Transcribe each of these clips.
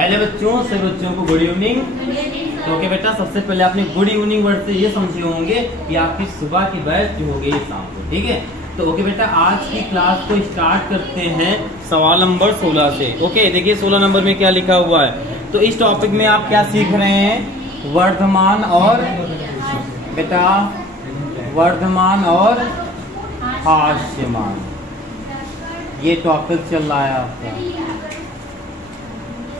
Hello बच्चों, सभी बच्चों को गुड इवनिंग। तो ओके बेटा, सबसे पहले आपने गुड इवनिंग वर्ड से ये समझे होंगे कि आपकी सुबह की बैच जो हो गई शाम को, ठीक है। तो ओके बेटा, आज की क्लास को स्टार्ट करते हैं सवाल नंबर 16 से। ओके, देखिए 16 नंबर में क्या लिखा हुआ है। तो इस टॉपिक में आप क्या सीख रहे हैं? वर्धमान और बेटा वर्धमान और हास्यमान, ये टॉपिक चल रहा है आपका।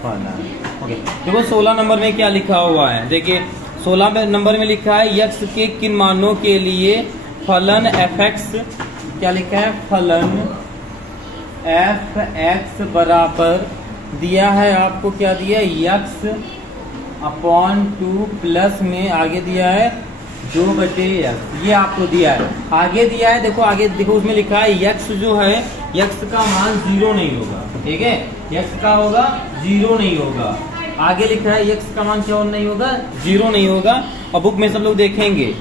ओके, देखो 16 नंबर में क्या लिखा हुआ है। देखिए 16 नंबर में लिखा है यक्स के किन मानों के लिए फलन fx, क्या लिखा है? फलन fx बराबर दिया है आपको, क्या दिया है? यक्स अपॉन 2 प्लस में आगे दिया है 2/x, ये आपको दिया है। आगे दिया है, देखो आगे देखो, उसमें लिखा है यक्स जो है, यक्स का मान 0 नहीं होगा, ठीक है। यक्स का होगा 0 नहीं होगा। आगे लिखा है यक्स का मान क्या नहीं होगा? 0 नहीं होगा। और बुक में सब लोग देखेंगे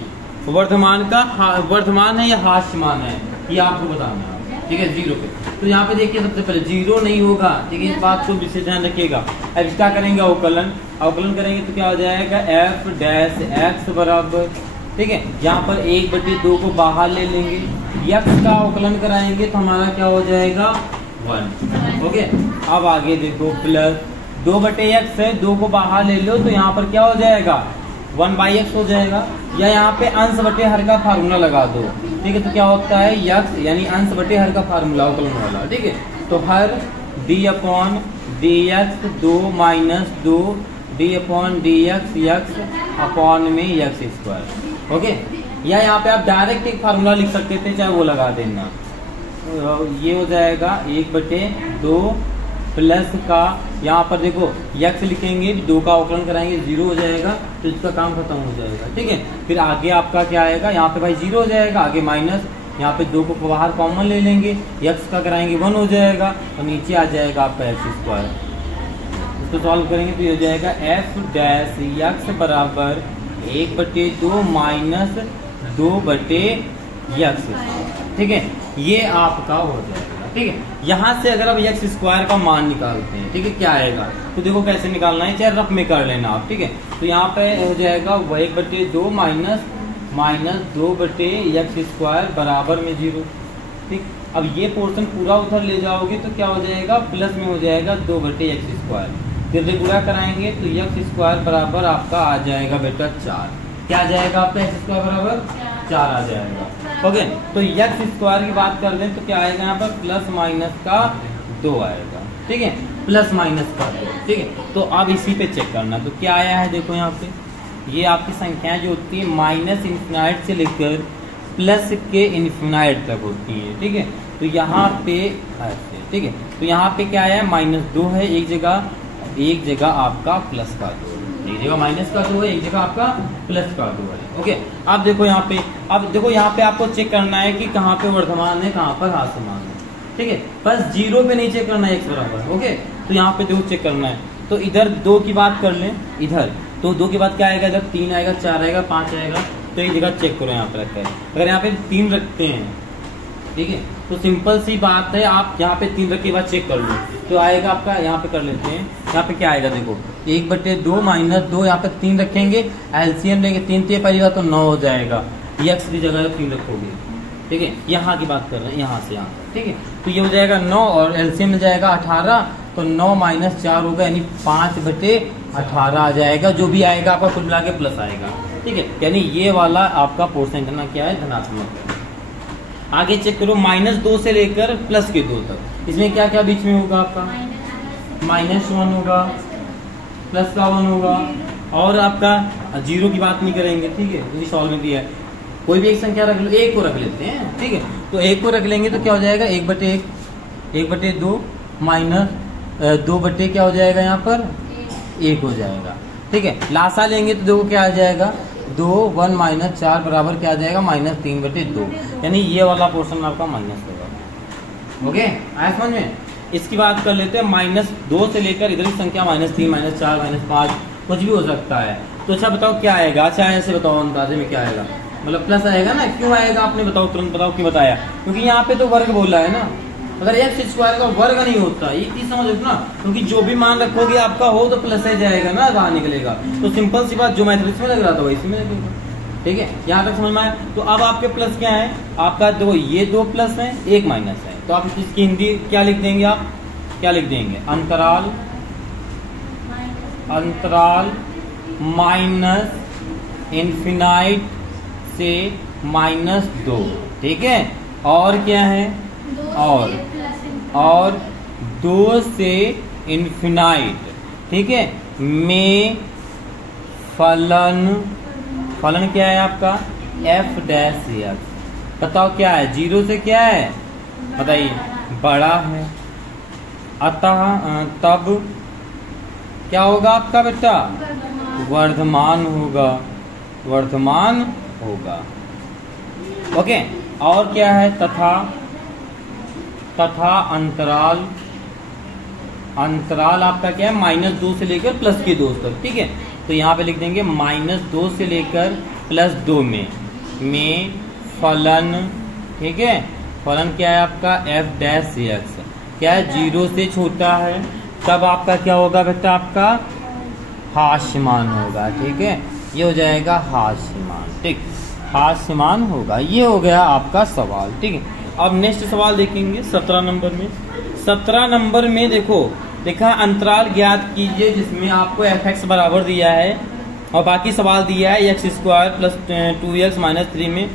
वर्धमान का वर्धमान है या हास्यमान है, ये आपको बताना है, ठीक है। 0 पे तो यहाँ पे देखिए सबसे पहले 0 नहीं होगा, ठीक है। इस बात को विशेष ध्यान रखिएगा। अब इसका करेंगे अवकलन, अवकलन करेंगे तो क्या हो जाएगा? f डैश x बराबर, ठीक है। यहाँ पर 1/2 को बाहर ले लेंगे, यक्स का अवकलन कराएंगे तो हमारा क्या हो जाएगा? 1। ओके, अब आगे देखो प्लस 2/x है, 2 को बाहर ले लो तो यहाँ पर क्या हो जाएगा? 1/x हो जाएगा। या यहाँ पे अंश बटे हर का फार्मूला लगा दो, ठीक है। तो क्या होता है? यक्स यानी अंश बटे हर का फार्मूला अवकलन वाला, ठीक है। तो हर d/dx 2 - 2 d/dx यक्स अपॉन में यक्स स्क्वायर, ओके। या यहाँ पे आप डायरेक्ट एक फार्मूला लिख सकते थे, चाहे वो लगा देना। ये हो जाएगा 1/2 प्लस का, यहाँ पर देखो यक्स लिखेंगे, 2 का अवकलन कराएंगे 0 हो जाएगा, तो इसका काम खत्म हो जाएगा, ठीक है। फिर आगे आपका क्या आएगा? यहाँ पे भाई 0 हो जाएगा, आगे माइनस, यहाँ पे 2 को बाहर कॉमन ले लेंगे, यक्स का कराएंगे 1 हो जाएगा, और नीचे आ जाएगा आपका एक्स स्क्वायर। इसको सॉल्व करेंगे तो ये हो जाएगा f डैश यक्स बराबर 1/2 माइनस 2/x, ठीक है। ये आपका हो जाएगा, ठीक है। यहाँ से अगर आप x स्क्वायर का मान निकालते हैं, ठीक है, क्या आएगा? तो देखो कैसे निकालना है, चाहे रफ में कर लेना आप, ठीक है। तो यहाँ पे हो जाएगा 1/2 माइनस 2/x स्क्वायर बराबर में 0, ठीक। अब ये पोर्शन पूरा उधर ले जाओगे तो क्या हो जाएगा? प्लस में हो जाएगा 2/x स्क्वायर। फिर गुणा कराएंगे तो x स्क्वायर बराबर आपका आ जाएगा बेटा 4। क्या आ जाएगा आपका? x स्क्वायर बराबर 4 आ जाएगा, ओके। तो x स्क्वायर की बात कर लें तो क्या आएगा यहाँ पर? प्लस माइनस का 2 आएगा, ठीक है। प्लस माइनस का 2, ठीक है। तो अब इसी पे चेक करना, तो क्या आया है? देखो यहाँ पे ये आपकी संख्याएं जो होती है माइनस इन्फिनाइट से लेकर प्लस के इन्फिनाइट तक होती है, ठीक है। तो यहाँ पे ऐसे, ठीक है। तो यहाँ पे क्या आया? -2 है एक जगह आपका प्लस का 2, एक जगह माइनस का 2 है, एक जगह आपका प्लस का 2 है, ओके। अब देखो यहाँ पे, अब देखो यहाँ पे आपको चेक करना है कि कहाँ पे वर्धमान है, कहाँ पर हास्यमान है, ठीक है। बस 0 पे नहीं चेक करना है x बराबर, ओके। तो यहाँ पे देखो चेक करना है, तो इधर 2 की बात कर लें, इधर तो 2 के बाद क्या आएगा? इधर 3 आएगा, 4 आएगा, 5 आएगा। तो एक जगह चेक करो यहाँ पे रखकर, अगर यहाँ पे 3 रखते हैं, ठीक है, तो सिंपल सी बात है, आप यहाँ पे 3 रख के बाद चेक कर लो तो आएगा आपका। यहाँ पे कर लेते हैं, यहाँ पे क्या आएगा? देखो 1/2 माइनस 2, यहाँ पे 3 रखेंगे, एलसीएम लेंगे 3 3 पहली बात तो 9 हो जाएगा, यक्स की जगह 3 रखोगे, ठीक है। यहाँ की बात कर रहे हैं, यहाँ से यहाँ, ठीक है। तो ये हो जाएगा 9 और एलसीएम मिल जाएगा 18, तो 9 - 4 होगा, यानी 5/18 आ जाएगा। जो भी आएगा आपका कुल मिला के प्लस आएगा, ठीक है। यानी ये वाला आपका पोर्शन करना क्या है? धनात्मक। आगे चेक करो, -2 से लेकर प्लस के 2 तक, इसमें क्या क्या बीच में होगा आपका? -1 होगा, प्लस का 1 होगा, और आपका 0 की बात नहीं करेंगे, ठीक है। ये सॉल्व में दिया है, कोई भी एक संख्या रख लो, 1 को रख लेते हैं, ठीक है। तो 1 को रख लेंगे तो क्या हो जाएगा? 1/2 माइनस 2 क्या हो जाएगा? यहाँ पर 1 हो जाएगा, ठीक है। लासा लेंगे तो देखो क्या आ जाएगा? 2 1 - 4 बराबर क्या आ जाएगा? -3/2, यानी ये वाला पोर्शन आपका माइनस होगा, ओके। आया समझ में? इसकी बात कर लेते हैं, -2 से लेकर इधर की संख्या -3 -4 -5 कुछ भी हो सकता है। तो अच्छा बताओ क्या आएगा? अच्छा ऐसे बताओ अंदाजे में क्या आएगा? मतलब प्लस आएगा ना, क्यों आएगा? आपने बताओ, तुरंत बताओ क्यों बताया? क्योंकि यहाँ पे तो वर्ग बोला है ना, अगर एक्स स्क्वायर का वर्ग नहीं होता, ये चीज समझ ना, क्योंकि जो भी मान रखोगे आपका हो तो प्लस ही जाएगा ना, बाहर निकलेगा। तो सिंपल सी बात, जो मैथमेटिक्स में लग रहा था वही इसमें लगेगा। ठीक है, यहाँ तक समझ में आया। तो अब आपके प्लस क्या है, आपका दो, ये दो प्लस है, एक माइनस है। तो आप इसकी हिंदी क्या लिख देंगे, आप क्या लिख देंगे, अंतराल माइनस इन्फिनाइट से -2। ठीक है, और क्या है, और 2 से इन्फिनाइट। ठीक है, में फलन क्या है आपका, f डैश एक्स। बताओ क्या है, 0 से क्या है बताइए, बड़ा है। अतः तब क्या होगा आपका बेटा, वर्धमान होगा। ओके, और क्या है, तथा अंतराल आपका क्या है, -2 से लेकर +2 तक। ठीक है, तो यहाँ पे लिख देंगे -2 से लेकर +2 में फलन। ठीक है, फलन क्या है आपका, f डैश एक्स। क्या है, 0 से छोटा है, तब आपका क्या होगा बेटा, आपका हास्यमान होगा। ठीक है, ये हो जाएगा हास्यमान। ठीक, हास्यमान होगा। ये हो गया आपका सवाल। ठीक है, अब नेक्स्ट सवाल देखेंगे 17 नंबर में। 17 नंबर में देखो लिखा, अंतराल ज्ञात कीजिए जिसमें आपको fx बराबर दिया है और बाकी सवाल दिया है x square plus 2x minus 3 में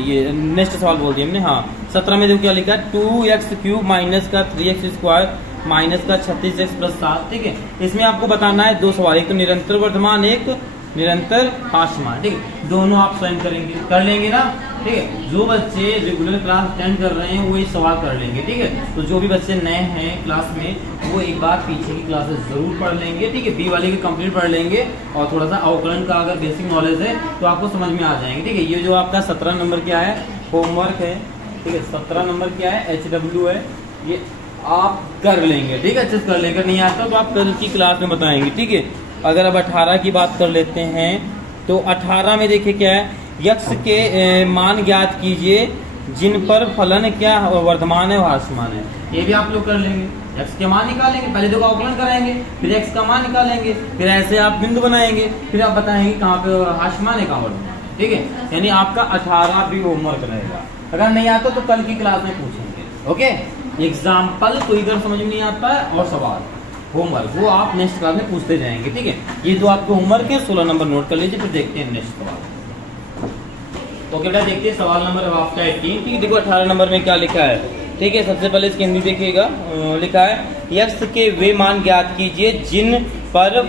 ये नेक्स्ट सवाल बोल दिया हमने। हाँ, 17 में देखो क्या लिखा है, 2x क्यूब माइनस का 3x स्क्वायर माइनस का 36x प्लस 7। ठीक है, इसमें आपको बताना है दो सवाल, एक तो निरंतर वर्धमान, एक निरंतर हास्यमान। ठीक है, दोनों आप स्वयं करेंगे, कर लेंगे ना। ठीक है, जो बच्चे रेगुलर क्लास अटेंड कर रहे हैं वो ये सवाल कर लेंगे। ठीक है, तो जो भी बच्चे नए हैं क्लास में वो एक बार पीछे की क्लासेस जरूर पढ़ लेंगे। ठीक है, बी वाले की कंप्लीट पढ़ लेंगे और थोड़ा सा अवकलन का अगर बेसिक नॉलेज है तो आपको समझ में आ जाएंगे। ठीक है, ये जो आपका 17 नंबर क्या है, होमवर्क है। ठीक है, 17 नंबर क्या है, HW है, ये आप कर लेंगे। ठीक है, अच्छे से कर लेंगे, नहीं आता तो आप कल की क्लास में बताएंगे। ठीक है, अगर अब 18 की बात कर लेते हैं तो 18 में देखिए क्या है, यक्ष के मान ज्ञात कीजिए जिन पर फलन क्या वर्धमान है और हास्यमान है। ये भी आप लोग कर लेंगे, x के मान निकालेंगे, पहले दो का अवकलन कराएंगे, फिर x का मान निकालेंगे, फिर ऐसे आप बिंदु बनाएंगे, फिर आप बताएंगे कहाँ पे हास्यमान है कहाँ वर्धमान है। ठीक है, यानी आपका 18 भी होमवर्क रहेगा। अगर नहीं आता तो कल की क्लास में पूछेंगे। ओके, एग्जाम्पल तो इधर समझ में नहीं आता है और सवाल होमवर्क वो आप नेक्स्ट क्लास में पूछते जाएंगे। ठीक है, ये दो आपके होमवर्क है, 16 नंबर नोट कर लीजिए, फिर देखते हैं नेक्स्ट सवाल। ओके बेटा, देखते हैं सवाल नंबर अब आपका 18। ठीक है, देखो 18 नंबर में क्या लिखा है। ठीक है, सबसे पहले इसकी हिंदी देखिएगा। लिखा है, यक्ष के वे मान ज्ञात कीजिए जिन पर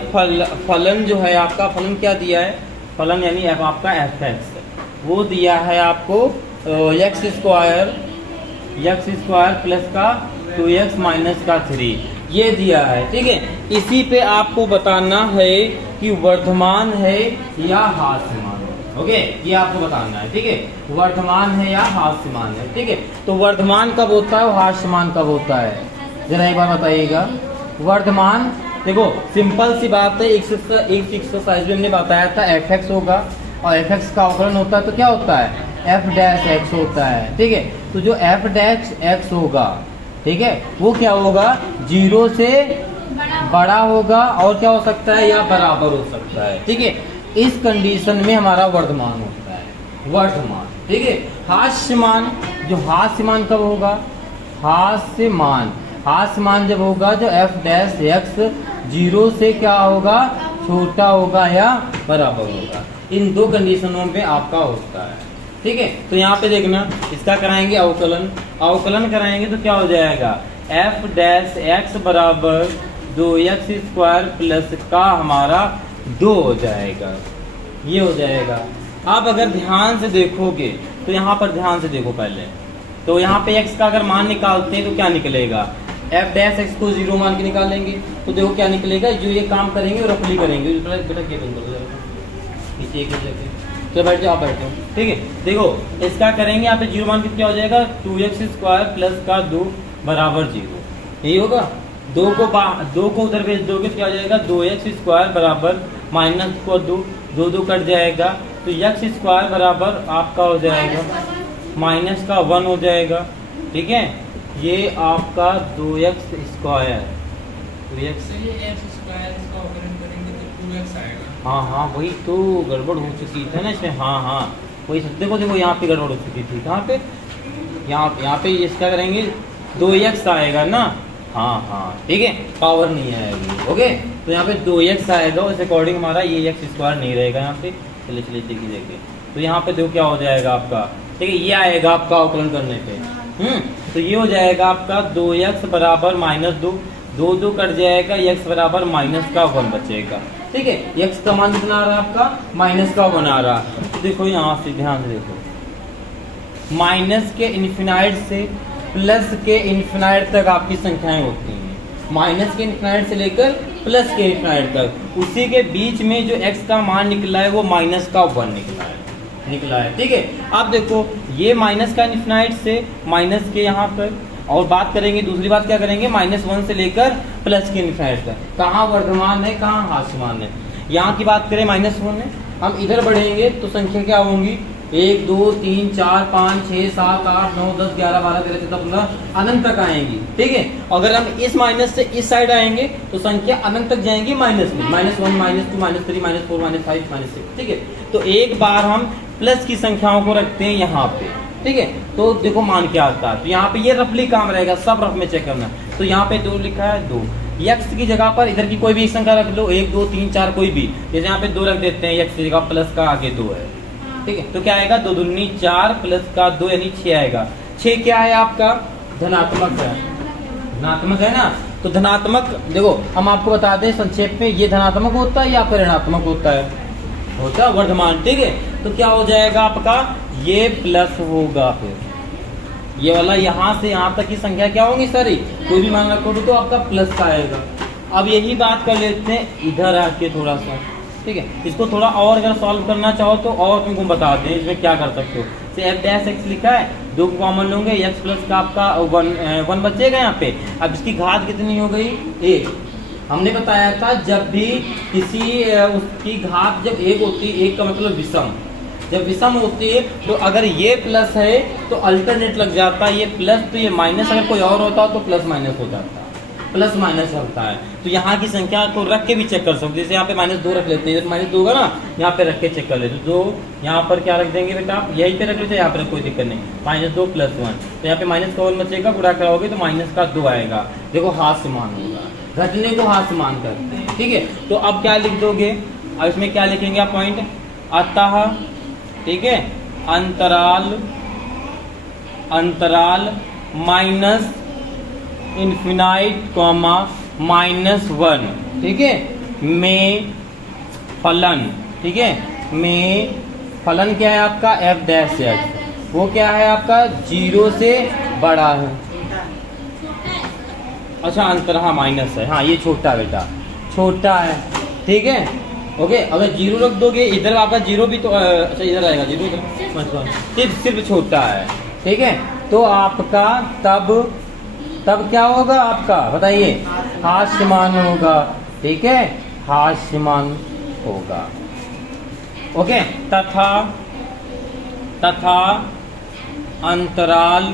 फलन जो है आपका, फलन क्या दिया है, फलन यानी आपका fx वो दिया है आपको x स्क्वायर प्लस का 2x माइनस का 3 ये दिया है। ठीक है, इसी पे आपको बताना है कि वर्धमान है या हास्यमान है। ओके, ये आपको बताना है। ठीक है, वर्धमान है या हास्यमान है। ठीक है, तो वर्धमान कब होता है और हास्यमान कब होता है, जरा एक बार बताइएगा। वर्धमान देखो सिंपल सी बात है, एक एक्सरसाइज में हमने बताया था fx होगा और fx का अवकलन होता है तो क्या होता है, f डैश x होता है। ठीक है, तो जो f डैश x होगा, ठीक है, वो क्या होगा, 0 से बड़ा होगा और क्या हो सकता है, या बराबर हो सकता है। ठीक है, इस कंडीशन में हमारा वर्धमान होता है, वर्धमान। ठीक है, हास्यमान, जो हास्यमान कब होगा, हास्यमान जब होगा जो f डैश x 0 से क्या होगा, छोटा होगा या बराबर होगा। इन दो कंडीशनों पे आपका होता है। ठीक है, तो यहाँ पे देखना, इसका कराएंगे अवकलन कराएंगे तो क्या हो जाएगा, f डैश x बराबर 2x स्क्वायर प्लस का हमारा 2 हो जाएगा, ये हो जाएगा। आप अगर ध्यान से देखोगे तो यहाँ पर ध्यान से देखो पहले, तो यहाँ पे x का अगर मान निकालते हैं तो क्या निकलेगा, f डैश x को 0 मान के निकालेंगे तो देखो क्या निकलेगा, जो ये काम करेंगे रफली करेंगे। बेटा क्या तो बैठ जाओ, आप बैठो। ठीक है, देखो इसका करेंगे, यहाँ पे 0 मान के क्या हो जाएगा, 2x स्क्वायर प्लस का 2 बराबर 0, यही होगा। 2 को उधर भेज दोगे क्या हो जाएगा, 2x स्क्वायर बराबर माइनस को 2 कट जाएगा तो x स्क्वायर बराबर आपका हो जाएगा माइनस का 1 हो जाएगा। ठीक है, ये आपका 2x स्क्वायर, 2x, हाँ वही तो गड़बड़ हो चुकी थी ना इसमें, हाँ वही देखो यहाँ पे गड़बड़ हो चुकी थी, कहाँ पे, यहाँ पे इसका करेंगे 2x आएगा ना, हाँ ठीक है, पावर नहीं आएगी। ओके, तो यहाँ पे 2x आएगा, उस अकॉर्डिंग हमारा ये x स्क्वायर नहीं रहेगा यहाँ पे। चलिए देखिए, तो यहाँ पे देखो क्या हो जाएगा आपका, ठीक है, ये आएगा आपका अवकलन करने पे, तो ये हो जाएगा आपका 2x बराबर -2, 2 कट जाएगा, x बराबर -1 बचेगा। ठीक है, x का मान कितना आ रहा है आपका -1 आ रहा है। देखो यहाँ से ध्यान से देखो, माइनस के इन्फिनाइट से प्लस के इन्फिनाइट तक आपकी संख्याएं होती हैं, माइनस के इन्फिनाइट से लेकर प्लस के इन्फिनाइट तक, उसी के बीच में जो x का मान निकला है वो -1 निकला है। ठीक है, अब देखो ये माइनस का इन्फिनाइट से माइनस के यहाँ पर, और बात करेंगे दूसरी बात क्या करेंगे, -1 से लेकर प्लस के इन्फिनाइट तक, कहाँ वर्धमान है कहाँ हास्यमान है। यहाँ की बात करें -1 है, हम इधर बढ़ेंगे तो संख्या क्या होंगी, 1 2 3 4 5 6 7 8 9 10 11 12 13 14 15 अनंत तक आएंगी। ठीक है, अगर हम इस माइनस से इस साइड आएंगे तो संख्या अनंत तक जाएंगी माइनस में, -1 -2 -3 -4 -5 -6। ठीक है, तो एक बार हम प्लस की संख्याओं को रखते हैं यहाँ पे। ठीक है, तो देखो मान क्या आता है, तो यहाँ पे ये रफली काम रहेगा, सब रफ में चेक करना। तो यहाँ पे 2 लिखा है, 2 x की जगह पर इधर की कोई भी संख्या रख लो, 1 2 3 4 कोई भी, जैसे यहाँ पे 2 रख देते हैं, x की जगह प्लस का आगे 2 है। ठीक है, तो क्या आएगा, 2 दूनी 4 प्लस का 2 यानी 6 आएगा। 6 क्या है आपका, धनात्मक है, धनात्मक है ना। तो धनात्मक देखो हम आपको बता दें संक्षेप में, ये धनात्मक होता है या फिर ऋणात्मक होता है वर्धमान। ठीक है, तो क्या हो जाएगा आपका, ये प्लस होगा, फिर ये वाला यहाँ से यहाँ तक की संख्या क्या होंगी सारी, कोई भी मान रखो तो आपका प्लस का आएगा। अब यही बात कर लेते हैं इधर आके थोड़ा सा। ठीक है, इसको थोड़ा और अगर सॉल्व करना चाहो तो और तुमको बता दें इसमें क्या कर सकते हो। f' लिखा है, 2 को कॉमन लोगे, x प्लस का आपका 1 बचेगा यहाँ पे। अब इसकी घात कितनी हो गई, 1। हमने बताया था जब भी किसी उसकी घात जब 1 होती है, 1 का मतलब विषम, जब विषम होती है तो अगर ये प्लस है तो अल्टरनेट लग जाता है, ये प्लस तो ये माइनस, अगर कोई और होता तो प्लस माइनस हो जाता, प्लस माइनस होता है। तो यहाँ की संख्या को रख के भी चेक कर सकते, जैसे यहाँ पे -2 रख लेते हैं, -2 होगा ना, यहाँ पे रख के चेक कर लेते। 2 यहाँ पर क्या रख देंगे बेटा, आप यहीं पे रख लेते, यहाँ पर कोई दिक्कत नहीं, -2 + 1, तो यहाँ पे माइनस का 1 बचेगा, गुणा कराओगे तो -2 आएगा। देखो हाथ समान होगा, घटने को हाथ समान करते हैं। ठीक है, तो अब क्या लिख दोगे, अब इसमें क्या लिखेंगे आप पॉइंट, अतः, ठीक है, अंतराल माइनस इन्फिनाइट कॉमा -1, ठीक है, में फलन, ठीक है, में फलन क्या है आपका f', वो क्या है आपका 0 से बड़ा है। अच्छा अंतर, हाँ माइनस है, हाँ ये छोटा बेटा, छोटा है। ठीक है, ओके, अगर 0 रख दोगे इधर आपका 0 भी तो अच्छा इधर आएगा 0, सिर्फ छोटा है। ठीक है, तो आपका तब क्या होगा आपका बताइए, हास्यमान होगा। ठीक है, हास्यमान होगा। ओके, तथा अंतराल,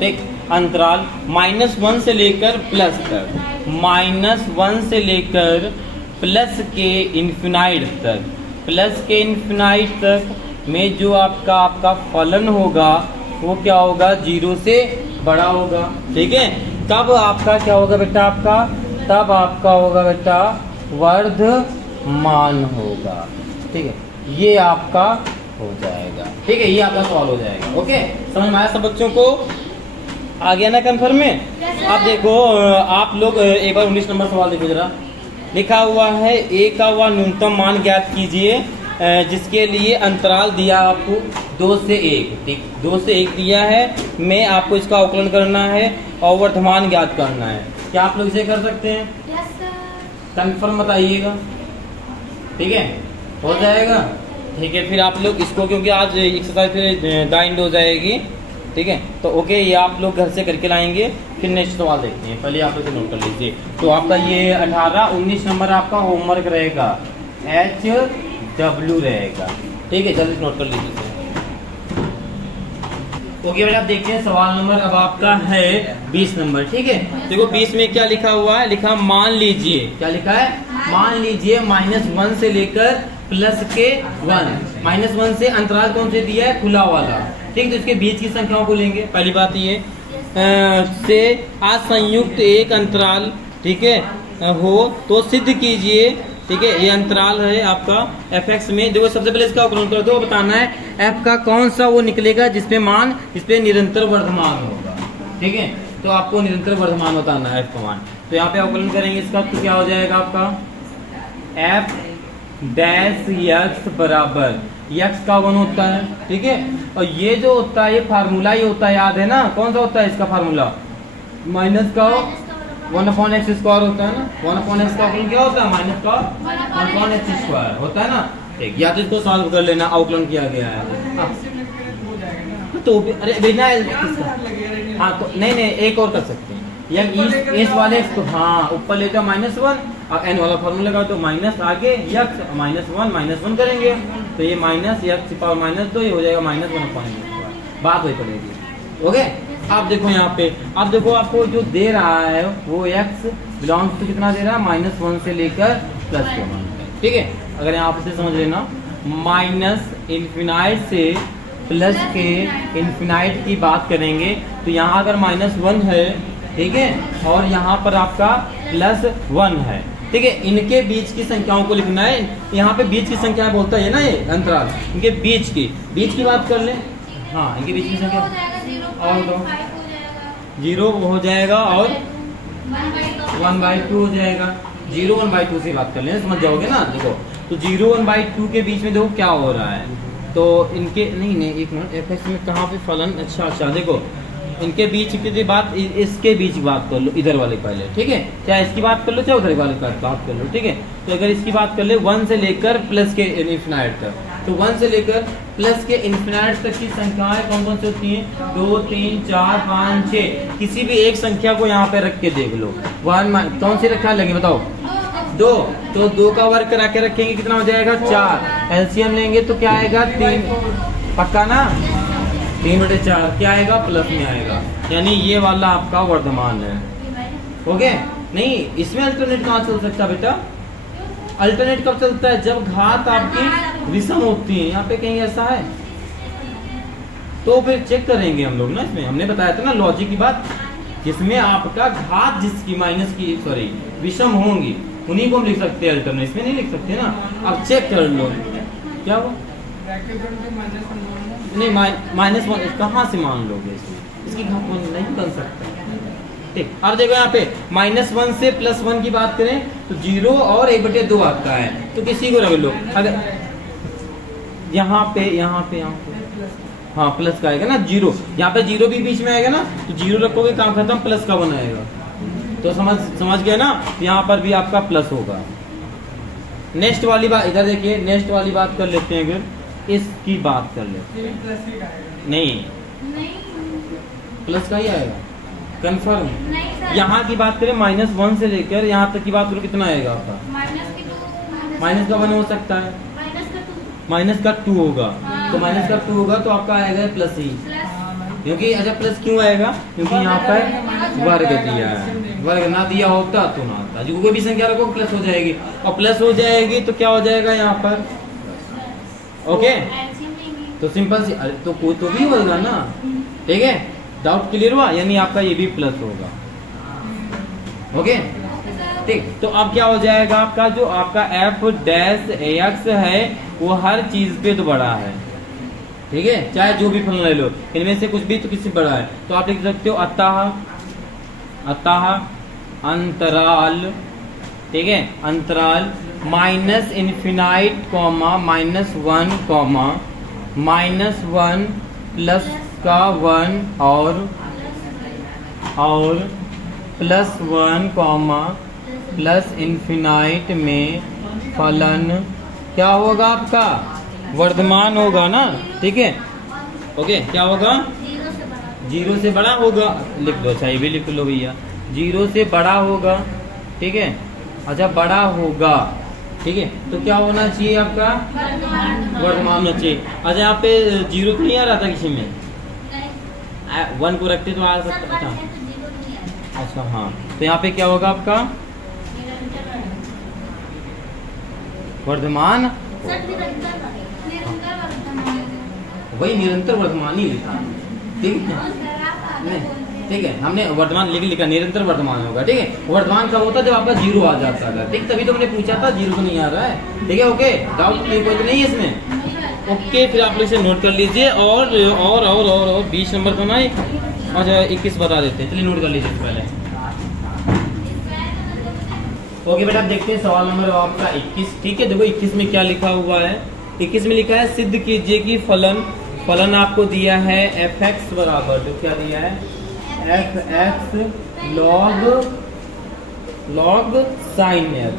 ठीक, अंतराल -1 से लेकर प्लस तक, -1 से लेकर प्लस के इन्फिनाइट तक, प्लस के इन्फिनाइट तक में जो आपका फलन होगा वो क्या होगा, 0 से बड़ा होगा। ठीक है, तब आपका क्या होगा बेटा, तब आपका होगा बेटा वर्धमान होगा। ठीक है, ये आपका हो जाएगा। ठीक है, ये आपका सवाल हो जाएगा। ओके, समझ में आया सब बच्चों को, आ गया ना कंफर्म में। अब देखो आप लोग एक बार 19 नंबर सवाल देखो जरा, लिखा हुआ है a का वह न्यूनतम मान ज्ञात कीजिए जिसके लिए अंतराल दिया आपको 2 से 1, ठीक, 2 से 1 दिया है, मैं आपको इसका अवकलन करना है और वर्धमान ज्ञात करना है। क्या आप लोग इसे कर सकते हैं? कंफर्म बताइएगा। ठीक है, हो जाएगा। ठीक है, फिर आप लोग इसको, क्योंकि आज एक्सरसाइज फिर दाइंड हो जाएगी। ठीक है, तो ओके, ये आप लोग घर से करके लाएंगे। फिर नेक्स्ट सवाल देखते हैं, पहले आप इसे नोट कर लीजिए। तो आपका ये 18-19 नंबर आपका होमवर्क रहेगा, HW रहेगा। ठीक है, जल्दी नोट कर लीजिए। ओके बेटा, आप देखते हैं सवाल नंबर अब आपका है 20 नंबर। ठीक है, देखो 20 में क्या लिखा हुआ है, लिखा मान लीजिए, क्या लिखा है, मान लीजिए -1 से लेकर प्लस के 1, -1 से अंतराल कौन से दिया है, खुला वाला। ठीक, तो इसके बीच की संख्याओं को लेंगे। पहली बात ये से असंयुक्त एक अंतराल, ठीक है, हो तो सिद्ध कीजिए। ठीक है, ये अंतराल है आपका fx में। देखो सबसे पहले इसका अवकलन कर दो, बताना है f का कौन सा वो निकलेगा जिसपे मान, जिसपे निरंतर वर्धमान होगा। ठीक है, तो आपको निरंतर वर्धमान बताना है f का मान। तो यहाँ पे अवकलन करेंगे इसका, तो क्या हो जाएगा आपका f डैश x बराबर x का 1 होता है। ठीक है, और ये जो होता है ये फार्मूला ही होता है, याद है ना, कौन सा होता है इसका फार्मूला, माइनस का 1/x² होता है ना। 1/x का अवकलन क्या होता है, माइनस का 1/x² होता है ना। ठीक, या तो इसको सॉल्व कर लेना, अवकलन किया गया है। तो अरे बिना हाँ, तो नहीं एक और कर सकते हैं, या इस वाले को हाँ ऊपर लेकर -1 और n वाला फॉर्मूला लगा, तो माइनस आगे x -1 करेंगे, तो ये -x⁻², ये हो जाएगा -1/x², बात वही पड़ेगी। ओके, आप देखो यहाँ पे, आप देखो आपको जो दे रहा है वो x बिलोंग्स टू कितना दे रहा है, -1 से लेकर प्लस के 1। ठीक है, अगर यहाँ पे समझ लेना, -∞ से प्लस के इन्फिनाइट की बात करेंगे, तो यहाँ अगर -1 है, ठीक है, और यहाँ पर आपका +1 है। ठीक है, इनके बीच की संख्याओं को लिखना है। यहाँ पे बीच की संख्या बोलता है ना, ये अंतराल, इनके बीच की बात कर ले। हाँ, इनके बीच की संख्या और 0 हो जाएगा और 1/2 हो जाएगा। 0 1/2 से बात कर लेना, समझ जाओगे ना। देखो तो 0 1/2 के बीच में देखो क्या हो रहा है, तो इनके नहीं एक मिनट, fx में कहाँ पे फलन, अच्छा देखो इनके बीच की बात, इसके बीच की बात कर लो, इधर वाले पहले। ठीक है, चाहे इसकी बात कर लो चाहे उधर वाले की बात कर लो। ठीक है, तो अगर इसकी बात कर ले 1 से लेकर प्लस के इन्फिनाइट तक, तो 1 से लेकर प्लस के इन्फिनाइट तक की संख्याएं कौन कौन सी होती हैं, 2 3 4 5 6। किसी भी एक संख्या को यहाँ पे रख के देख लो, 1 कौन सी रखा लगे बताओ, 2, तो 2 का वर्ग करा के रखेंगे, कितना हो जाएगा 4। एलसीएम लेंगे तो क्या आएगा 3, पक्का ना, 3/4 क्या आएगा, प्लस में आएगा, यानी ये वाला आपका वर्धमान है। ओके, नहीं इसमें अल्टरनेट कहाँ चल सकता है बेटा, अल्टरनेट कब चलता है, जब घात आपकी विषम होती है। यहाँ पे कहीं ऐसा है तो फिर चेक करेंगे हम लोग ना, इसमें हमने बताया था ना लॉजिक की बात, जिसमें आपका घात जिसकी माइनस की विषम होंगी उन्हीं को हम लिख सकते हैं अल्टरनेट, इसमें नहीं लिख सकते ना। अब चेक कर लो क्या वो नहीं, -1 कहाँ से मान लोगे, इसकी घात नहीं बन सकता। ठीक, अब देखो यहाँ पे -1 से +1 की बात करें तो 0 और 1/2 आता है, तो किसी को रख लो। अगर यहाँ पे हाँ प्लस का आएगा ना, 0 यहाँ पे 0 भी बीच में आएगा ना, तो 0 रखोगे काम खत्म, प्लस का 1 आएगा, तो समझ गया ना, यहाँ पर भी आपका प्लस होगा। नेक्स्ट वाली बात इधर देखिए, नेक्स्ट वाली बात कर लेते हैं, अगर इसकी बात कर लेते हैं, नहीं प्लस का ही आएगा कंफर्म। यहाँ की बात करें -1 से लेकर यहाँ तक की बात करो, कितना आएगा आपका, माइनस का 1 हो सकता है, माइनस का 2 होगा, तो माइनस का 2 होगा तो आपका आएगा प्लस ही, क्योंकि अच्छा प्लस क्यों आएगा, क्योंकि यहाँ पर वर्ग दिया है, वर्ग ना दिया होता तो ना आता, जो कोई भी संख्या रखो प्लस हो जाएगी, और प्लस हो जाएगी तो क्या हो जाएगा यहाँ पर। ओके, तो सिंपल सी, तो कोई तो भी होगा ना। ठीक है, डाउट क्लियर हुआ, यानी आपका ये भी प्लस होगा। ओके, ठीक, तो अब क्या हो जाएगा, आपका जो आपका f डैश ax है वो हर चीज पे तो बड़ा है। ठीक है, चाहे जो भी फलन ले लो, इनमें से कुछ भी तो किसी बड़ा है, तो आप लिख सकते हो अतः अंतराल, ठीक है, अंतराल -∞, -1, प्लस का 1 और +1, +∞ में फलन क्या होगा, आपका वर्धमान होगा ना। ठीक है, ओके, क्या होगा, 0 से बड़ा होगा, लिख दो, अच्छा ये भी लिख लो भैया, 0 से बड़ा होगा। ठीक है, अच्छा बड़ा होगा, ठीक है, तो क्या होना चाहिए आपका, वर्धमान होना चाहिए। अच्छा यहाँ पे 0 तो नहीं आ रहा था किसी में, 1 को रखते तो आ सकता है। अच्छा हाँ, तो यहाँ पे क्या होगा आपका वर्धमान, वही निरंतर वर्धमान ही लिखा, ठीक है नहीं, ठीक है हमने वर्धमान लिखा, निरंतर वर्धमान होगा, ठीक है। वर्धमान कब होता है? जब आपका 0 आ जाता है, ठीक, तभी तो मैंने पूछा था, 0 तो नहीं आ रहा है, ठीक है। ओके, डाउट कोई तो नहीं है इसमें? ओके, फिर आप लोग इसे नोट कर लीजिए। और 20 नंबर का मैं अच्छा 21 बता देते हैं, चलिए नोट कर लीजिए पहले। ओके बेटा, देखते हैं सवाल नंबर आपका 21, ठीक है। देखो 21 में क्या लिखा हुआ है। 21 में लिखा है सिद्ध कीजिए कि फलन आपको दिया है fx बराबर, जो क्या दिया है fx log sin x।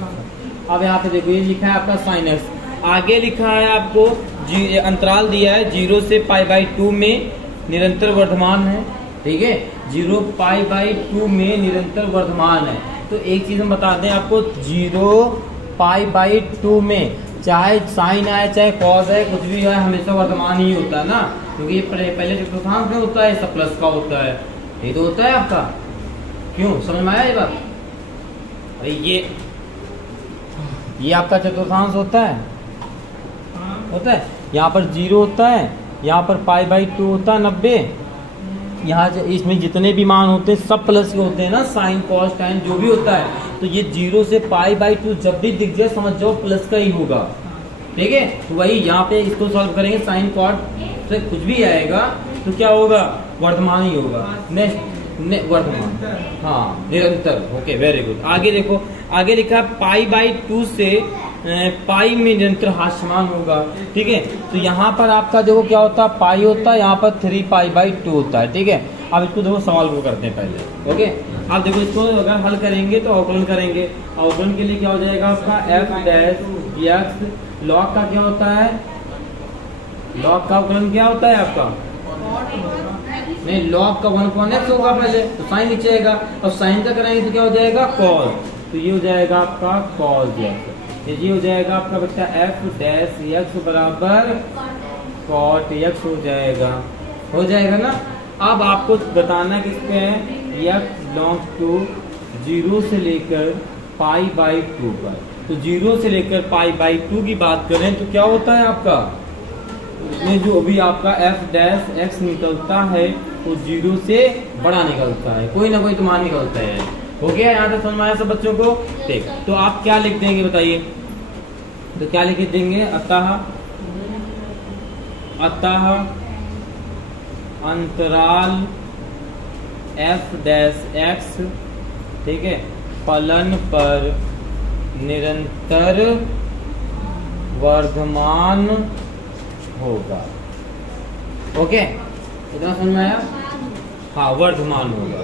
अब यहाँ पे देखो ये लिखा है आपका sin x, आगे लिखा है आपको अंतराल दिया है 0 से π/2 में निरंतर वर्धमान है, ठीक है। 0 π/2 में निरंतर वर्धमान है। तो एक चीज हम बता दें आपको, 0 π/2 में चाहे साइन आए चाहे कॉस है, कुछ भी है, हमेशा वर्धमान ही होता है ना, क्योंकि ये पहले चतुर्थांश में होता है, सब प्लस का होता है, ये तो होता है आपका। क्यों, समझ में आया ये बात? अरे ये आपका चतुर्थांश होता है, होता है। यहाँ पर 0 होता है, यहाँ पर π/2 होता है 90, यहाँ इसमें जितने भी मान होते हैं सब प्लस के होते हैं ना, साइन कॉस टाइन जो भी होता है। तो ये 0 से π/2 जब भी दिख जाए समझ जाओ प्लस का ही होगा, ठीक है। तो वही यहाँ पे इसको सॉल्व करेंगे, साइन कॉट से कुछ भी आएगा तो क्या होगा, वर्धमान ही होगा। नेक्स्ट वर्धमान, हाँ निरंतर। Okay very good. आगे देखो, आगे लिखा π/2 से पाई में निरंतर हास्यमान होगा, ठीक है। तो यहाँ पर आपका देखो क्या होता है, पाई होता है, यहाँ पर 3π/2 होता है, ठीक है। अब इसको देखो सवाल को करते हैं पहले, ओके। अब देखो इसको अगर हल करेंगे तो अवकलन करेंगे, अवकलन के लिए क्या हो जाएगा आपका f' लॉग का क्या होता है, लॉग का अवकलन क्या होता है आपका, नहीं लॉग का 1/x होगा पहले, तो साइन नीचे आएगा, और साइन का कराएंगे तो क्या हो जाएगा कॉस, तो ये हो जाएगा आपका कॉस x। ये हो जाएगा आपका बच्चा f' बराबर cot x हो जाएगा ना। अब आपको बताना किस पे है, x बिलोंग्स टू 0 से लेकर π/2 पर। तो 0 से लेकर π/2 की बात करें तो क्या होता है आपका, इसमें जो भी आपका f' निकलता है वो 0 से बड़ा निकलता है, कोई ना कोई तो मान निकलता है। हो गया यहाँ तक समझ में आया सब बच्चों को? ठीक, तो आप क्या लिख देंगे बताइए, तो क्या लिख देंगे, अतः अंतराल f'(x), ठीक है, फलन पर निरंतर वर्धमान होगा। ओके, इतना समझ में आया? हाँ, वर्धमान होगा,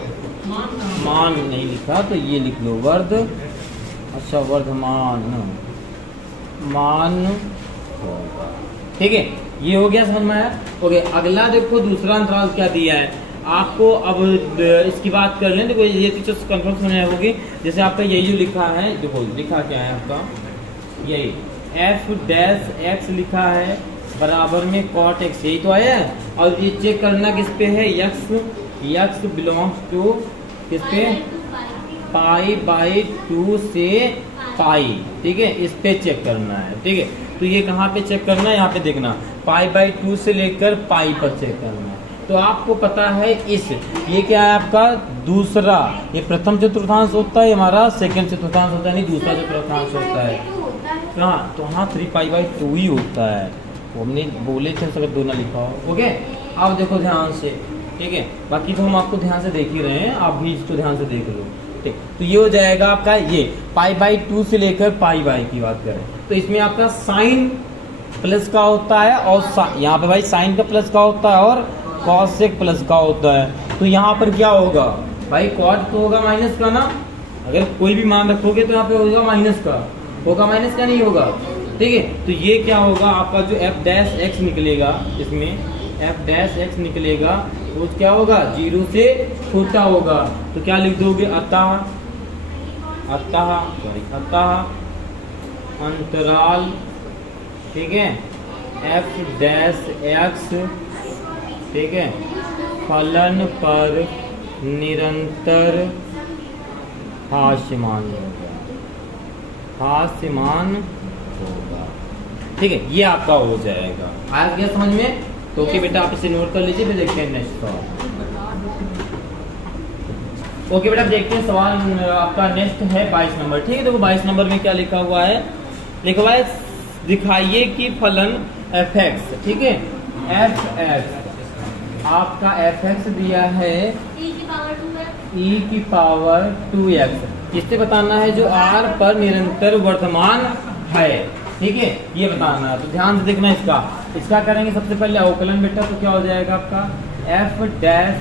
मान नहीं लिखा तो ये लिख लो अच्छा वर्धमान मान होगा, ठीक है। ये हो गया, समझ में आया? ओके, अगला देखो दूसरा अंतराल क्या दिया है आपको। अब इसकी बात कर लें, देखो ये चीज कंफर्म होने होगी। जैसे आपका यही जो लिखा है, देखो लिखा क्या है आपका, यही f' लिखा है बराबर में cot x, यही तो आया है। और ये चेक करना किस पे है, x बिलोंग्स टू किस पे, π/2 से पाई, ठीक है, इस पे चेक करना है, ठीक है। तो ये कहाँ पे चेक करना है, यहाँ पे देखना, π/2 से लेकर पाई पर चेक करना है। तो आपको पता है ये क्या है आपका दूसरा, ये प्रथम चतुर्थांश होता है हमारा, सेकंड चतुर्थांश होता है, नहीं दूसरा चतुर्थांश होता है। हाँ, तो हाँ 3π/2 ही होता है, वो हमने बोले थे अगर दो ना लिखा हो। ओके, अब देखो ध्यान से, ठीक है, बाकी तो हम आपको ध्यान से देख ही रहे हैं, आप भी इसको ध्यान से देख लो, ठीक। तो ये हो जाएगा आपका, ये π/2 से लेकर π की बात करें तो इसमें आपका साइन प्लस का होता है, और यहाँ पे भाई साइन का प्लस का होता है, और कॉस प्लस का होता है। तो यहाँ पर क्या होगा भाई, कॉट तो होगा माइनस का ना, अगर कोई भी मान रखोगे तो यहाँ पे होगा माइनस का, होगा माइनस का नहीं होगा, ठीक है। तो ये क्या होगा आपका जो f' निकलेगा, इसमें f' निकलेगा वो क्या होगा, 0 से छोटा होगा। तो क्या लिख दोगे, अतः अंतराल, ठीक है, f'(x), ठीक है, फलन पर निरंतर हास्यमान होगा, हास्यमान होगा। ठीक है, ये आपका हो जाएगा। आ गया समझ में? तो ओके बेटा, आप इसे नोट कर लीजिए, फिर देखते हैं नेक्स्ट सवाल। ओके बेटा, देखते हैं सवाल आपका नेक्स्ट है 22 नंबर। ठीक है, देखो 22 नंबर में क्या लिखा हुआ है? लिखा हुआ है दिखाइए कि फलन f(x), ठीक है, f(x), आपका f(x) दिया है e की पावर 2x। इससे बताना है जो r पर निरंतर वर्तमान है। ठीक है, ये बताना है, तो ध्यान से देखना इसका करेंगे सबसे पहले अवकलन बेटा। तो क्या हो जाएगा आपका f'(x),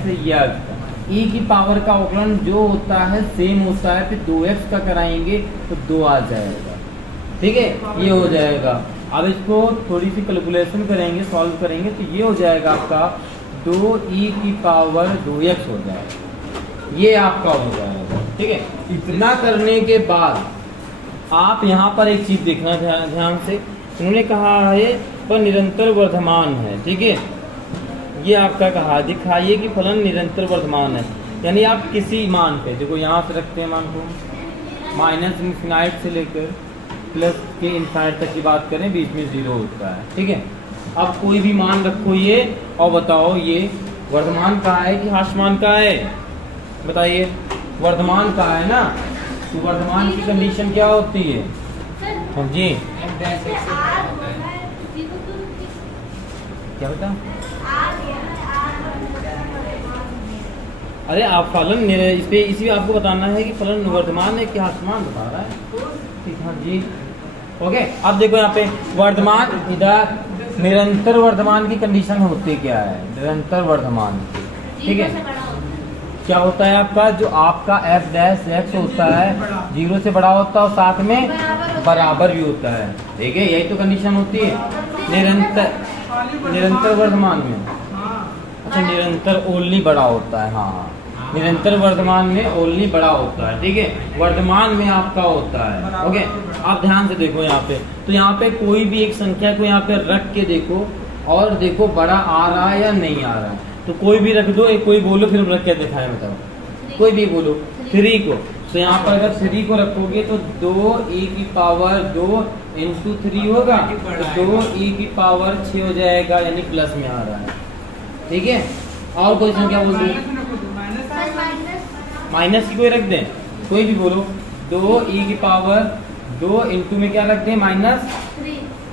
e की पावर का अवकलन जो होता है सेम होता है, फिर 2x का कराएंगे तो 2 आ जाएगा। ठीक है, ये हो जाएगा। अब इसको थोड़ी सी कैलकुलेशन करेंगे, सॉल्व करेंगे, तो ये हो जाएगा आपका 2e की पावर 2x हो जाएगा। ये आपका हो जाएगा। ठीक है, इतना करने के बाद आप यहाँ पर एक चीज देखना ध्यान से। उन्होंने कहा है पर निरंतर वर्धमान है। ठीक है, ये आपका कहा दिखाइए कि फलन निरंतर वर्धमान है, यानी आप किसी मान पे, देखो यहाँ से रखते हैं मान को, -∞ से लेकर प्लस के इनफाइनाइट तक की बात करें, बीच में 0 होता है। ठीक है, अब कोई भी मान रखो ये और बताओ ये वर्धमान का है कि हास्यमान का है? बताइए, वर्धमान का है ना, तो वर्धमान की कंडीशन क्या होती है? हाँ जी, क्या बता? अरे आप फलन इस पे इसी आपको बताना है कि फलन वर्धमान है कि हास्यमान, बता रहा है। ठीक, हाँ जी, ओके। अब देखो यहाँ पे वर्धमान, इधर निरंतर वर्धमान की कंडीशन होती क्या है? निरंतर वर्धमान की, ठीक है, क्या होता है आपका जो आपका f'(x) होता है 0 से बड़ा होता है और साथ में बराबर भी होता है। ठीक है, यही तो कंडीशन होती है निरंतर वर्धमान में। अच्छा, निरंतर ओनली बड़ा होता है। हाँ, निरंतर वर्धमान में ओनली बड़ा होता है। ठीक है, वर्धमान में आपका होता है। ओके, आप ध्यान से देखो यहाँ पे, तो यहाँ पे कोई भी एक संख्या को यहाँ पे रख के देखो और देखो बड़ा आ रहा है या नहीं आ रहा है। तो कोई भी रख दो, एक कोई बोलो, फिर रख के दिखाए, बताओ कोई भी बोलो। 3 को, तो यहाँ पर अगर 3 को रखोगे तो 2e की पावर 2 × 3 होगा, तो 2e की पावर 6 हो जाएगा, यानी प्लस में आ रहा है। ठीक है, और कोई संख्या बोल दो, माइनस की कोई रख दें, कोई भी बोलो। 2e की पावर 2 × में क्या रख दें?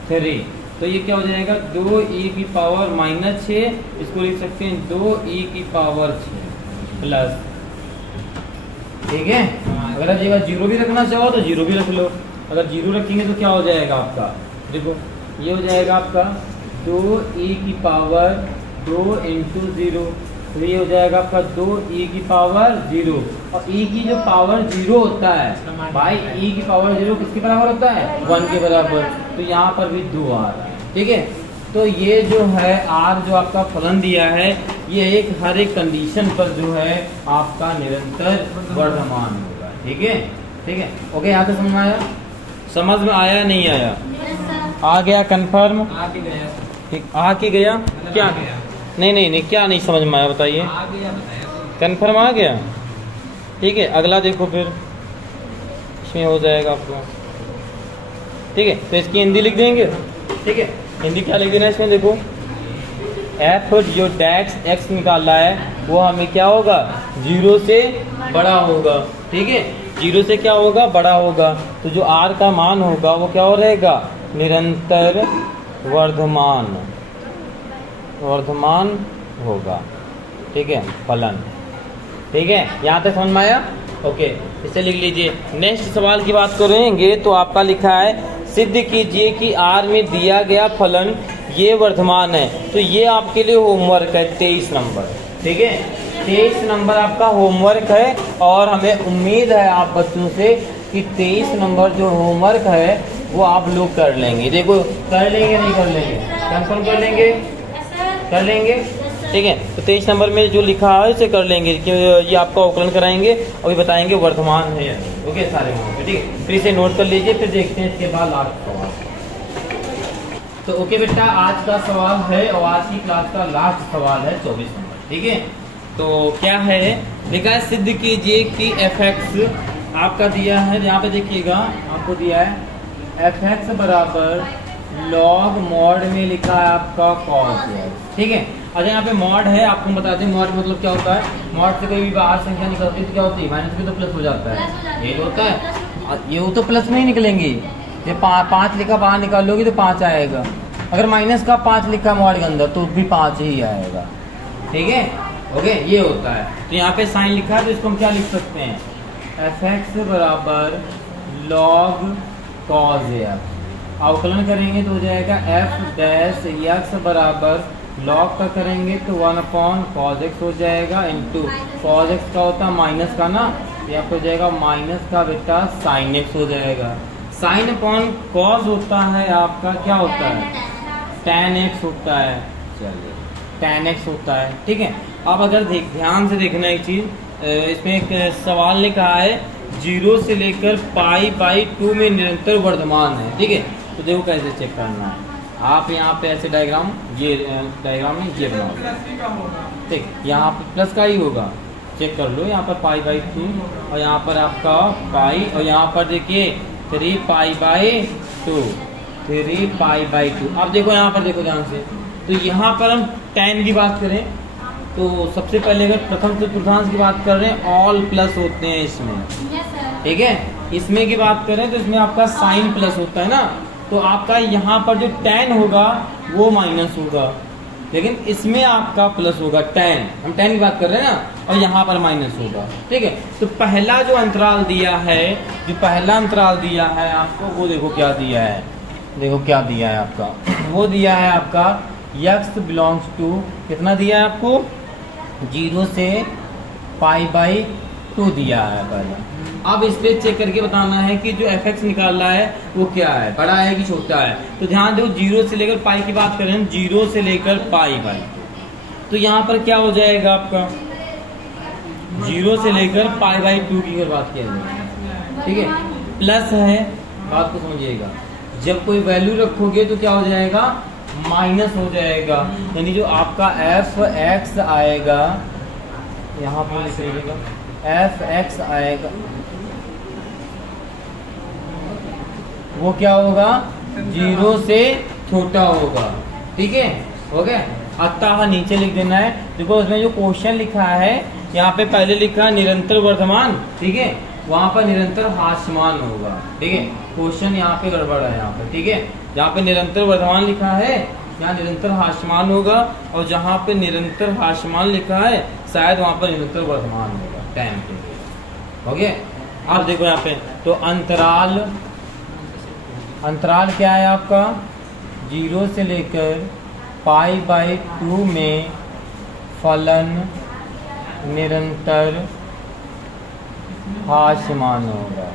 -3। तो ये क्या हो जाएगा? 2e की पावर -6, इसको लिख सकते हैं 2e की पावर 6 प्लस। ठीक है, अगर आप जगह 0 भी रखना चाहो तो 0 भी रख लो। अगर 0 रखेंगे तो क्या हो जाएगा आपका? देखो, ये हो जाएगा आपका 2e की पावर 2 × 0, तो ये हो जाएगा आपका 2e की पावर 0। और e की जो पावर 0 होता है भाई, e की पावर 0 किसके बराबर होता है? 1 के बराबर। तो यहाँ पर भी 2 आ रहा है। ठीक है, तो ये जो है r जो आपका फलन दिया है, ये हर एक कंडीशन पर जो है आपका निरंतर वर्धमान होगा। ठीक है, ठीक है, ओके। यहाँ से समझ में आया? समझ में आया नहीं आया? आ गया कंफर्म? आ के गया क्या? नहीं, क्या नहीं समझ में आया बताइए? कंफर्म आ गया? ठीक है, अगला देखो, फिर इसमें हो जाएगा आपको। ठीक है, तो इसकी हिंदी लिख देंगे। ठीक है, हिंदी क्या लिख देना है इसमें? देखो, f जो x निकाला है वो हमें क्या होगा? 0 से बड़ा होगा। ठीक है, 0 से क्या होगा? बड़ा होगा। तो जो r का मान होगा वो क्या हो रहेगा? निरंतर वर्धमान होगा। ठीक है, फलन। ठीक है, यहाँ तक समझ में आया? ओके, इसे लिख लीजिए। नेक्स्ट सवाल की बात करेंगे तो आपका लिखा है सिद्ध कीजिए कि r में दिया गया फलन ये वर्धमान है। तो ये आपके लिए होमवर्क है 23 नंबर। ठीक है, 23 नंबर आपका होमवर्क है और हमें उम्मीद है आप बच्चों से कि 23 नंबर जो होमवर्क है वो आप लोग कर लेंगे। देखो, कर लेंगे नहीं कर लेंगे? कंफर्म कर लेंगे? कर लेंगे। ठीक है, तो 23 नंबर में जो लिखा है उसे कर लेंगे कि ये आपका अवकलन कराएंगे और बताएंगे वर्धमान है या नहीं। ओके, सारे ठीक है, फिर इसे नोट कर लीजिए, फिर देखते हैं इसके बाद लास्ट सवाल। तो ओके बेटा, आज का सवाल है और आज की क्लास का लास्ट सवाल है 24 नंबर। ठीक है, तो क्या है, देखा है सिद्ध कीजिए कि fx आपका दिया है, यहाँ पे देखिएगा आपको दिया है fx बराबर लॉग मॉड में लिखा है आपका cos x, ठीक है। अच्छा यहाँ पे मॉड है, आपको बता दें मॉड मतलब क्या होता है। मॉड से कोई भी बाहर संख्या निकलती है तो क्या होती है, माइनस भी तो प्लस हो जाता है, ये होता है। ये वो तो प्लस में ही निकलेंगी, ये 5 लिखा बाहर निकालोगे तो 5 आएगा, अगर माइनस का 5 लिखा मॉड के अंदर तो भी 5 ही आएगा, ठीक है। ओके, ये होता है। तो यहाँ पे साइन लिखा है तो इसको हम क्या लिख सकते हैं, fx बराबर लॉग cos x, अवकलन करेंगे तो हो जाएगा f डैश x बराबर लॉग का करेंगे तो 1 cos x हो जाएगा, इंटू cos x का होता है माइनस का ना, यहाँ पे हो जाएगा माइनस का बेटा sin x हो जाएगा। साइन अपॉन कॉस होता है आपका क्या होता है, tan x होता है, चलिए tan x होता है, ठीक है। अब अगर ध्यान से देखना एक चीज, इसमें एक सवाल लिखा है 0 से लेकर π/2 में निरंतर वर्धमान है, ठीक है। तो देखो कैसे चेक करना है, आप यहाँ पे ऐसे डायग्राम, ये डायग्राम में ये बनाओ, ठीक, यहाँ पे प्लस का ही होगा, चेक कर लो, यहाँ पर π/2 और यहाँ पर आपका पाई और यहाँ पर देखिए 3π/2, 3π/2। अब देखो यहाँ पर देखो ध्यान से, तो यहाँ पर हम tan की बात करें तो सबसे पहले अगर प्रथम चतुर्थांश की बात कर रहे हैं ऑल प्लस होते हैं इसमें, ठीक है। इसमें की बात करें तो इसमें आपका साइन प्लस होता है ना, तो आपका यहाँ पर जो tan होगा वो माइनस होगा, लेकिन इसमें आपका प्लस होगा, tan, हम tan की बात कर रहे हैं ना, और यहाँ पर माइनस होगा, ठीक है। तो पहला जो अंतराल दिया है, जो पहला अंतराल दिया है आपको, वो देखो क्या दिया है, देखो क्या दिया है आपका, वो दिया है आपका x बिलोंग्स टू, कितना दिया है आपको, 0 से π/2 दिया है पहले। अब इस पे चेक करके बताना है कि जो fx निकाल रहा है वो क्या है, बड़ा है कि छोटा है। तो ध्यान दो 0 से लेकर पाई की बात करें, 0 से लेकर π/2, तो यहाँ पर क्या हो जाएगा आपका 0 से लेकर π/2 की अगर बात किया जाए, ठीक है, प्लस है, बात को समझिएगा, जब कोई वैल्यू रखोगे तो क्या हो जाएगा, माइनस हो जाएगा, यानी जो आपका fx आएगा, यहाँ पर लिखिएगा fx आएगा, वो क्या होगा, 0 से छोटा होगा, ठीक है, हो गया। अतः नीचे लिख देना है, देखो उसमें जो क्वेश्चन लिखा है यहाँ पे पहले लिखा निरंतर वर्धमान, ठीक है, वहां पर निरंतर हास्यमान होगा, ठीक है। क्वेश्चन यहाँ पे गड़बड़ है, यहाँ पे, ठीक है, जहाँ पे निरंतर वर्धमान लिखा है यहाँ निरंतर हास्यमान होगा, और जहाँ पे निरंतर हास्यमान लिखा है शायद वहां पर निरंतर वर्धमान होगा, टाइम के लिए, ओके। अब देखो यहाँ पे तो अंतराल क्या है आपका, 0 से लेकर π/2 में फलन निरंतर हास्यमान होगा,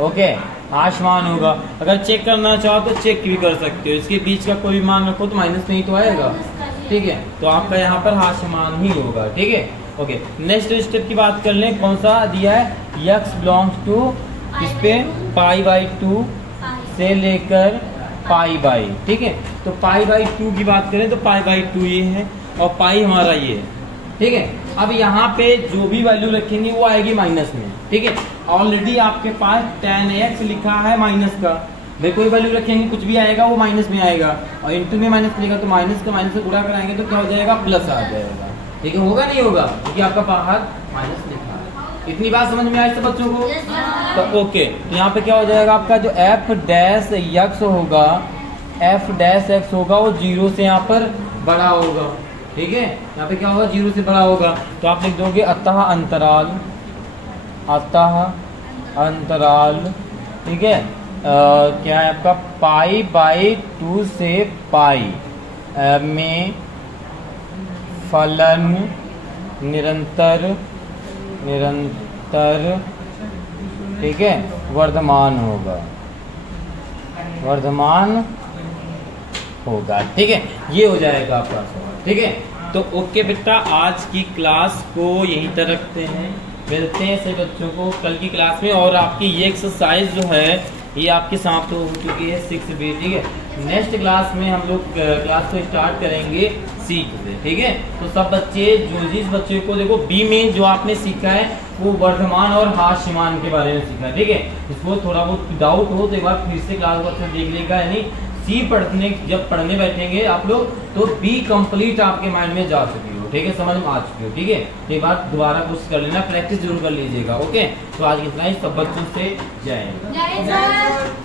ओके, हास्यमान होगा। अगर चेक करना चाहो तो चेक भी कर सकते हो, इसके बीच का कोई भी मान रखो तो माइनस नहीं तो आएगा, ठीक है, तो आपका यहाँ पर हास्यमान ही होगा, ठीक है, ओके। नेक्स्ट स्टेप की बात कर लें, कौन सा दिया है, x बिलोंग्स टू इस पे π/2 से लेकर π/, ठीक है। तो π/2 की बात करें तो π/2 ये है और पाई हमारा ये है, ठीक है। अब यहाँ पे जो भी वैल्यू रखेंगे वो आएगी माइनस में, ठीक है। ऑलरेडी आपके पास tan x लिखा है माइनस का, भाई कोई वैल्यू रखेंगे कुछ भी आएगा वो माइनस में आएगा, और इंटू में माइनस मिलेगा तो माइनस का माइनस से गुणा कराएंगे तो क्या हो जाएगा, प्लस आ जाएगा, ठीक है, होगा नहीं होगा, क्योंकि आपका बाहर माइनस लिखा है। इतनी बात समझ में आई सब बच्चों को, तो ओके। तो यहाँ पे क्या हो जाएगा आपका जो f डैश x होगा, f डैश x होगा वो 0 से यहाँ पर बड़ा होगा, ठीक है, यहाँ पे क्या होगा 0 से बड़ा होगा, तो आप लिख दोगे अतः अंतराल, ठीक है, क्या है आपका π/2 से π में फलन निरंतर, ठीक है, वर्धमान होगा, ठीक है, ये हो जाएगा आपका, ठीक है। तो ओके बेटा, आज की क्लास को यहीं तक रखते हैं, मिलते हैं सभी बच्चों को कल की क्लास में। और आपकी ये एक्सरसाइज जो है ये आपकी समाप्त हो चुकी है 6B, ठीक है। नेक्स्ट क्लास में हम लोग क्लास को स्टार्ट करेंगे सीख से, ठीक है। तो सब बच्चे जो जिस बच्चे को देखो बी में जो आपने सीखा है वो वर्तमान और हास्यमान के बारे में सीखा है, ठीक है। इसको थोड़ा बहुत डाउट हो तो एक बार फिर से क्लास वर्क देख लेगा, यानी सी पढ़ने जब पढ़ने बैठेंगे आप लोग तो बी कंप्लीट आपके माइंड में जा चुकी हो, ठीक है, समझ में आ चुकी हो, ठीक है। तो एक बार दोबारा कोशिश कर लेना, प्रैक्टिस जरूर कर लीजिएगा, ओके। तो आज इतना ही, सब बच्चों से जय हिंद।